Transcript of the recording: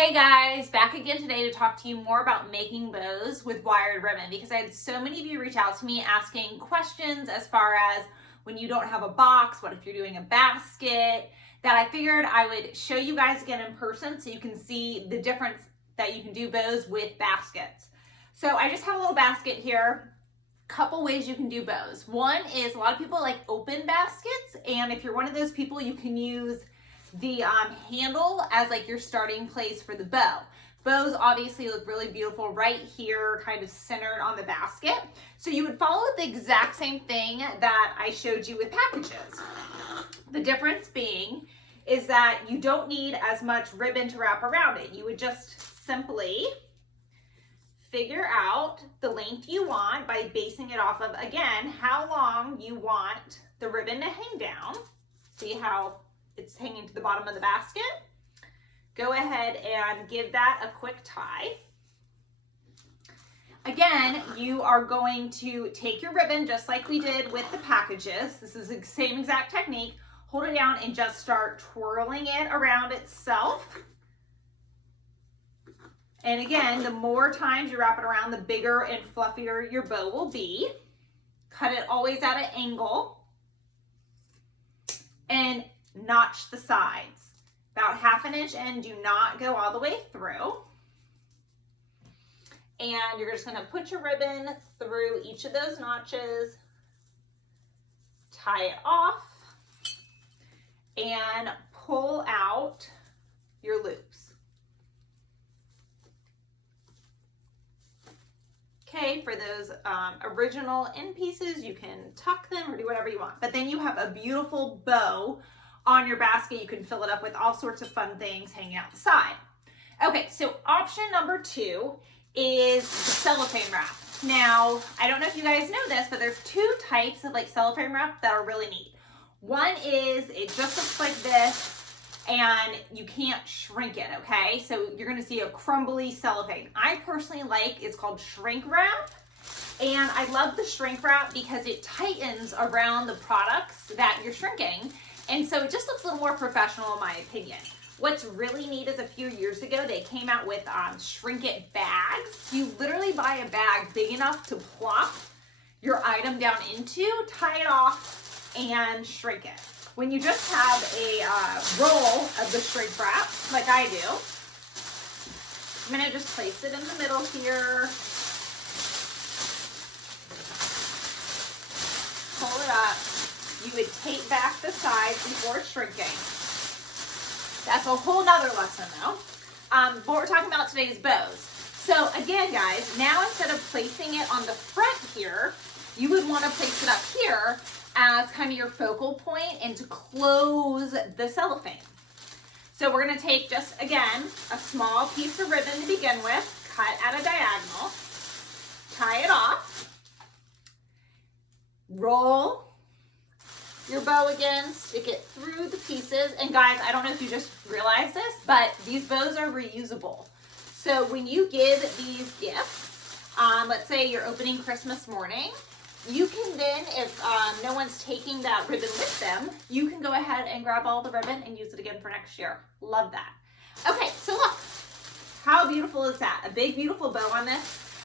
Hey guys, back again today to talk to you more about making bows with wired ribbon, because I had so many of you reach out to me asking questions as far as when you don't have a box, what if you're doing a basket, that I figured I would show you guys again in person so you can see the difference that you can do bows with baskets. So I just have a little basket here. Couple ways you can do bows. One is a lot of people like open baskets, and if you're one of those people, you can use the handle as like your starting place for the bow. Bows obviously look really beautiful right here, kind of centered on the basket. So you would follow the exact same thing that I showed you with packages. The difference being is that you don't need as much ribbon to wrap around it. You would just simply figure out the length you want by basing it off of, again, how long you want the ribbon to hang down. See how it's hanging to the bottom of the basket? Go ahead and give that a quick tie. Again, you are going to take your ribbon just like we did with the packages. This is the same exact technique. Hold it down and just start twirling it around itself. And again, the more times you wrap it around, the bigger and fluffier your bow will be. Cut it always at an angle. And notch the sides. About 1/2 inch in, do not go all the way through. And you're just gonna put your ribbon through each of those notches, tie it off, and pull out your loops. Okay, for those original end pieces, you can tuck them or do whatever you want. But then you have a beautiful bow on your basket. You can fill it up with all sorts of fun things hanging out the side. Okay, so option number 2 is cellophane wrap. Now, I don't know if you guys know this, but there's 2 types of like cellophane wrap that are really neat. One is it just looks like this, and you can't shrink it, okay? So you're gonna see a crumbly cellophane. I personally like, it's called shrink wrap. And I love the shrink wrap because it tightens around the products that you're shrinking. And so it just looks a little more professional in my opinion. What's really neat is a few years ago, they came out with shrink it bags. You literally buy a bag big enough to plop your item down into, tie it off, and shrink it. When you just have a roll of the shrink wrap, like I do, I'm gonna just place it in the middle here. Pull it up. You would tape back the sides before shrinking. That's a whole nother lesson though. What we're talking about today is bows. So again, guys, now instead of placing it on the front here, you would want to place it up here as kind of your focal point and to close the cellophane. So we're going to take just, again, a small piece of ribbon to begin with, cut at a diagonal, tie it off, roll your bow again, stick it through the pieces. And guys, I don't know if you just realized this, but these bows are reusable. So when you give these gifts, let's say you're opening Christmas morning, you can then, if no one's taking that ribbon with them, you can go ahead and grab all the ribbon and use it again for next year. Love that. Okay, so look, how beautiful is that? A big, beautiful bow on this.